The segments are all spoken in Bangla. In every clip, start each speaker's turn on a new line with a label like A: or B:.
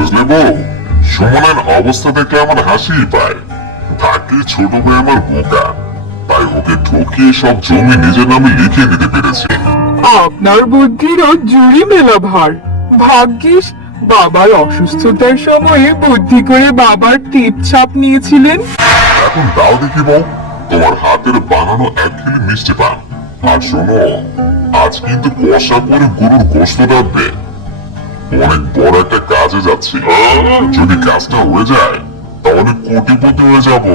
A: বুঝলে বউ? সুমনের অবস্থা দেখলে আমার হাসিই পায়। থাকলে ছোট ভাই আমার বোকা। তাই ওকে ঠকিয়ে সব জমি নিজের নামে লিখে নিতে পেরেছে।
B: আপনার বুদ্ধিরও জুড়ি মেলা ভার ভাগ্যিস বাবার অসুস্থতার সময়ে বুদ্ধি করে বাবার টিপ ছাপ নিয়েছিলেন।
A: এখন দাও দেখি বউ তোমার হাতের বানানো এক কিলো মিষ্টি পান। আর শোনো আজ কিন্তু কষা করে গরুর গোস্ত রাখবে অনেক বড় একটা কাজে যাচ্ছি। যদি কাজটা হয়ে যায়, তাহলে কোটিপতি হয়ে যাব।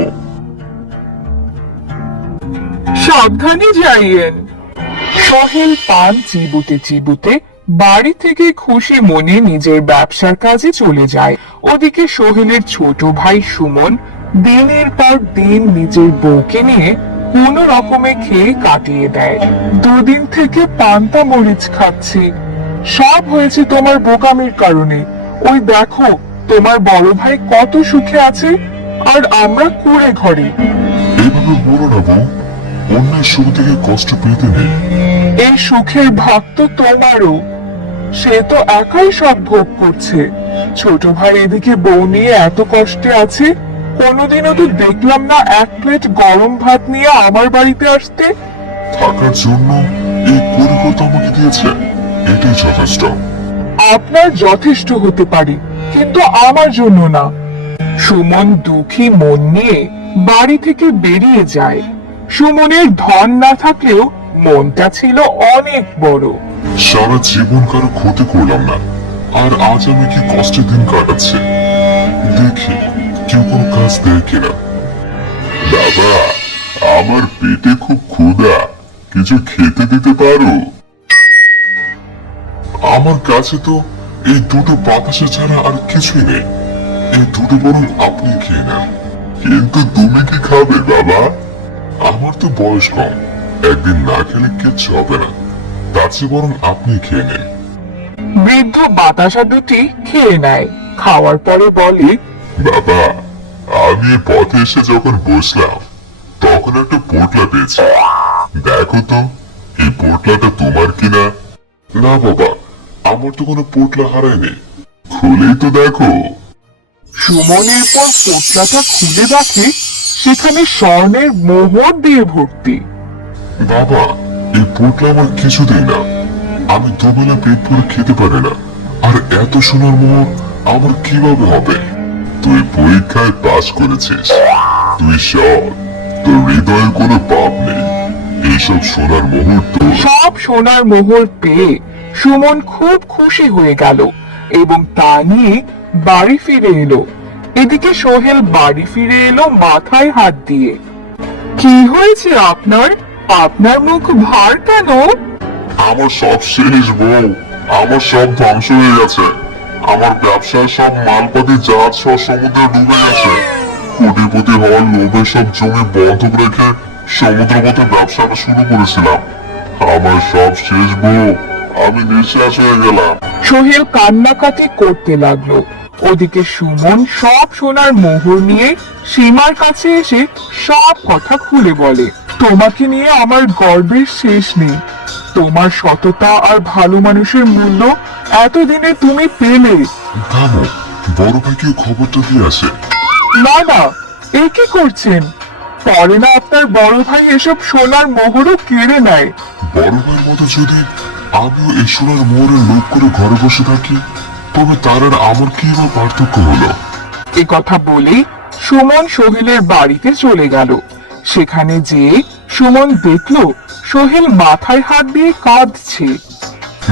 B: সাবধানে যাইয়েন। সহেল পান চিবুতে চিবুতে বাড়ি থেকে খুশি মনে নিজের ব্যবসার কাজে চলে যায়। ওদিকে সোহেলের ছোট ভাই সুমন দিনের পর দিন নিজের বউকে নিয়ে কোনো রকমে খেয়ে কাটিয়ে দেয়। দুদিন থেকে পান্তা মরিচ খাচ্ছি। সব হয়েছে তোমার বোকামির কারণে। ওই দেখো তোমার বড় ভাই কত সুখে আছে আর আমরা কুড়ে ঘরে।
A: না বউ। অন্যের থেকে কষ্ট পেতে নেই।
B: এই সুখের ভাগ তো তোমারও। সে তো একাই সব ভোগ করছে। ছোট ভাই এদিকে বউ নিয়ে এত কষ্টে আছে কোনোদিনও তো দেখলাম না এক প্লেট গরম ভাত নিয়ে আমার বাড়িতে আসতে।
A: থাকার জন্য এই পরিকল্পনা আমাকে দিয়েছে। এটাই যথেষ্ট
B: আপনার যথেষ্ট হতে পারে কিন্তু আমার জন্য না। সুমন দুঃখী মন নিয়ে বাড়ি থেকে বেরিয়ে যায়। সুমনের ধন না থাকলেও মনটা ছিল অনেক বড়।
A: সারা জীবন কারও ক্ষতি করলাম না। আর আজ আমি কি কষ্টের দিন কাটাচ্ছি? দেখি কেউ কোনো কাজ দেয় কিনা। বাবা আমার পেটে খুব ক্ষুধা। কিছু খেতে দিতে পারো? আমার কাছে তো এই দুটো বাতাসা ছাড়া আর কিছুই নেই। এই দুটো বরং আপনি খেয়ে নেন। কিন্তু তুমি কি খাবে বাবা? আমার তো বয়স কম। একদিন না খেলে কিচ্ছু হবে না। তার চেয়ে বরং আপনি খেয়ে নেন।
B: বৃদ্ধ বাতাসা দুটি খেয়ে নেয়। খাওয়ার পরে বলে
A: বাবা আমি পথে এসে যখন বসলাম তখন একটা পোটলা পেয়েছি। দেখো তো এই পোটলাটা তোমার কিনা? না বাবা আমার তো কোনো পোটলা হারায়নি খুলেই তো দেখো।
B: সুমনের পর পোটলাটা খুলে দেখে সেখানে স্বর্ণের মোহর দিয়ে ভর্তি।
A: বাবা এই পোটলা আমার কিছুতেই না। আমি দুবেলা পেট ভরে খেতে পারি না। আর এত সোনার মোহর আমার কীভাবে হবে? তুই পরীক্ষায় পাশ করেছিস। তুই সৎ তোর হৃদয়ে কোনো পাপ নেই। এইসব সোনার মোহর তো
B: সব সোনার মোহর পেয়ে সুমন খুব খুশি হয়ে গেল এবং তা নিয়ে বাড়ি ফিরে এলো। এদিকে সোহেল বাড়ি ফিরে এলো মাথায় হাত দিয়ে। কি হয়েছে আপনার? আপনার মুখ ভার কেন?
A: আমার সব শেষ, বউ। আমার সব ধ্বংস হয়ে গেছে। আমার ব্যবসার সব মালপাতি জাহাজ সব সমুদ্রে ডুবে গেছে। কোটিপতি হওয়ার লোভে সব জমি বন্ধক রেখে সমুদ্র পথে ব্যবসাটা শুরু করেছিলাম। আমার সব শেষ, বউ। আমি নিঃশ্বাস হয়ে গেলাম।
B: সোহেল কান্নাকাটি করতে লাগল। ওদিকে সুমন সব সোনার মোহর নিয়ে সীমার কাছে এসে সব কথা খুলে বলে তোমাকে নিয়ে আমার গর্বের শেষ নেই। তোমার সততা আর ভালো মানুষের মূল্য এতদিনে তুমি পেলে।
A: থামো বড় ভাইকে খবরটা দিয়ে আসে।
B: না না এ কি করছেন? পরে না আপনার বড় ভাই এসব সোনার মোহরও কেড়ে নেয়।
A: বড় ভাইয়ের মতো যদি আমিও এই সোনার মোহরের লোভ করে ঘরে বসে থাকি। তবে তার আর আমার কি বা পার্থক্য হলো?
B: এ কথা বলেই সুমন সোহেলের বাড়িতে চলে গেল। সেখানে যেয়ে সুমন দেখল সোহেল মাথায় হাত দিয়ে কাঁদছে।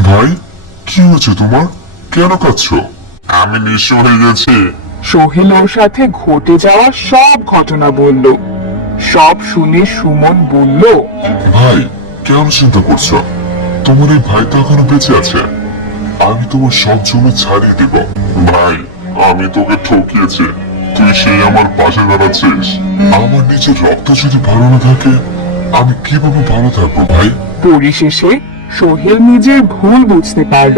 A: ভাই কি হয়েছে তোমার? কেন কাঁদছো? আমি নিঃস্ব হয়ে গেছি।
B: সোহেল ওর সাথে ঘটে যাওয়া সব ঘটনা বলল। সব শুনে সুমন বলল
A: ভাই কেন চিন্তা করছ? তোমার এই ভাই তো এখনও বেঁচে আছে। আমি তোমার সব জমি ছাড়িয়ে দেব। ভাই আমি তোকে ঠকিয়েছি। তুই সেই আমার পাশে দাঁড়াচ্ছিস। আমার নিজের রক্ত যদি ভালো না থাকে আমি কীভাবে ভালো থাকব ভাই?
B: পরিশেষে সোহেল নিজের ভুল বুঝতে পারল।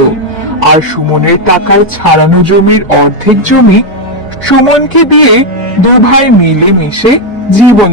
B: আর সুমনের টাকায় ছাড়ানো জমির অর্ধেক জমি সুমনকে দিয়ে দু ভাই মিলে মিশে জীবন